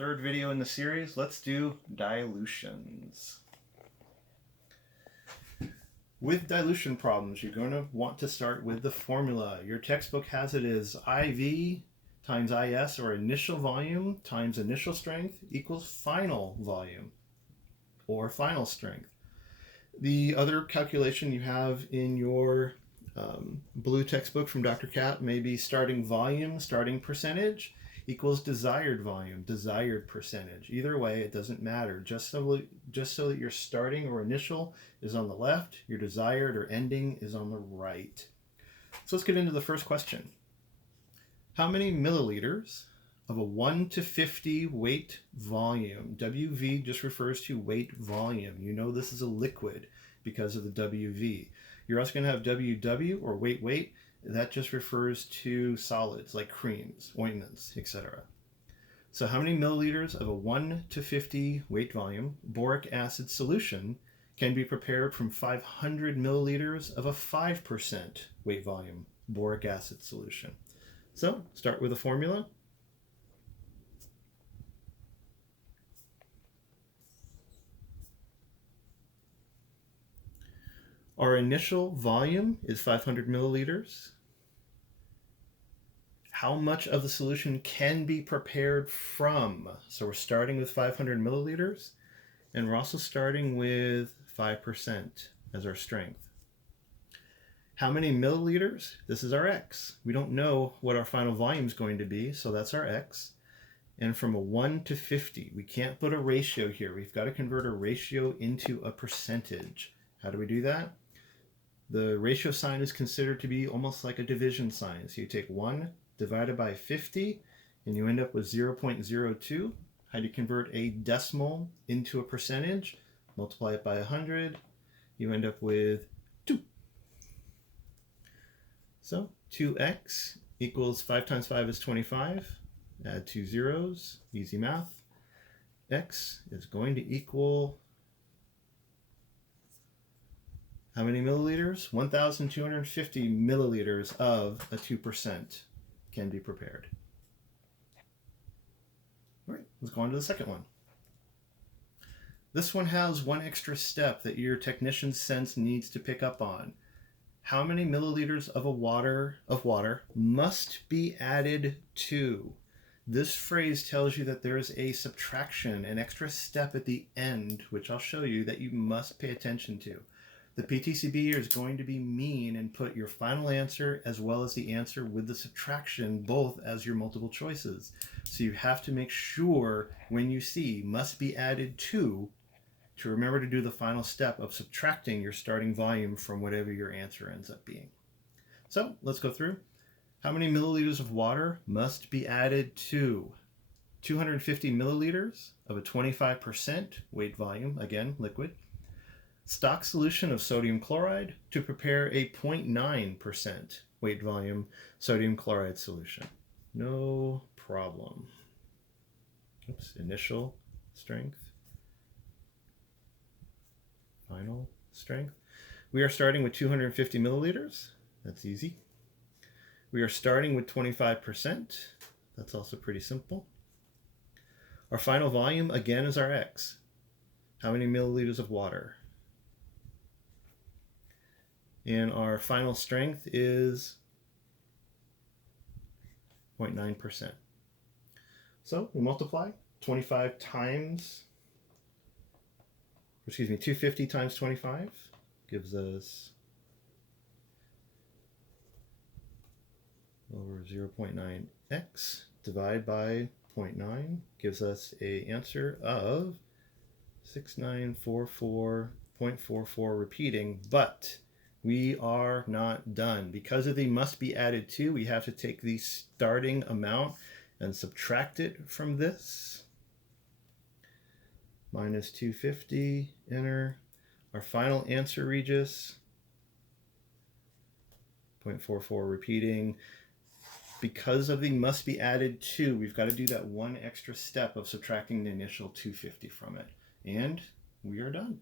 Third video in the series, let's do dilutions. With dilution problems, you're going to want to start with the formula. Your textbook has it as IV times IS, or initial volume times initial strength, equals final volume or final strength. The other calculation you have in your blue textbook from Dr. Cap may be starting volume, starting percentage, equals desired volume, desired percentage. Either way, it doesn't matter. Just so that your starting or initial is on the left, your desired or ending is on the right. So let's get into the first question. How many milliliters of a 1 to 50 weight volume? WV just refers to weight volume. You know this is a liquid because of the WV. You're also going to have WW, or weight. That just refers to solids like creams, ointments, etc. So how many milliliters of a 1 to 50 weight volume boric acid solution can be prepared from 500 milliliters of a 5% weight volume boric acid solution? So start with a formula. Our initial volume is 500 milliliters. How much of the solution can be prepared from? So we're starting with 500 milliliters, and we're also starting with 5% as our strength. How many milliliters? This is our X. We don't know what our final volume is going to be, so that's our X. And from a 1 to 50, we can't put a ratio here. We've got to convert a ratio into a percentage. How do we do that? The ratio sign is considered to be almost like a division sign. So you take 1 divided by 50, and you end up with 0.02. How do you convert a decimal into a percentage? Multiply it by 100, you end up with 2. So 2x equals 5 times 5 is 25. Add 2 zeros, easy math. X is going to equal how many milliliters? 1,250 milliliters of a 2% can be prepared. All right, let's go on to the second one. This one has one extra step that your technician sense needs to pick up on. How many milliliters of water must be added to? This phrase tells you that there is a subtraction, an extra step at the end, which I'll show you, that you must pay attention to. The PTCB is going to be mean and put your final answer as well as the answer with the subtraction both as your multiple choices. So you have to make sure when you see must be added to remember to do the final step of subtracting your starting volume from whatever your answer ends up being. So let's go through. How many milliliters of water must be added to? 250 milliliters of a 25% weight volume, again, liquid. Stock solution of sodium chloride to prepare a 0.9% weight volume sodium chloride solution. No problem. Oops, initial strength. Final strength. We are starting with 250 milliliters. That's easy. We are starting with 25%. That's also pretty simple. Our final volume, again, is our X. How many milliliters of water? And our final strength is 0.9%. So we multiply 250 times 25 gives us over 0.9x. Divide by 0.9 gives us an answer of 6944.44 repeating, but we are not done. Because of the must be added to, we have to take the starting amount and subtract it from this. Minus 250, enter. Our final answer, Regis, 0.44 repeating. Because of the must be added to, we've got to do that one extra step of subtracting the initial 250 from it. And we are done.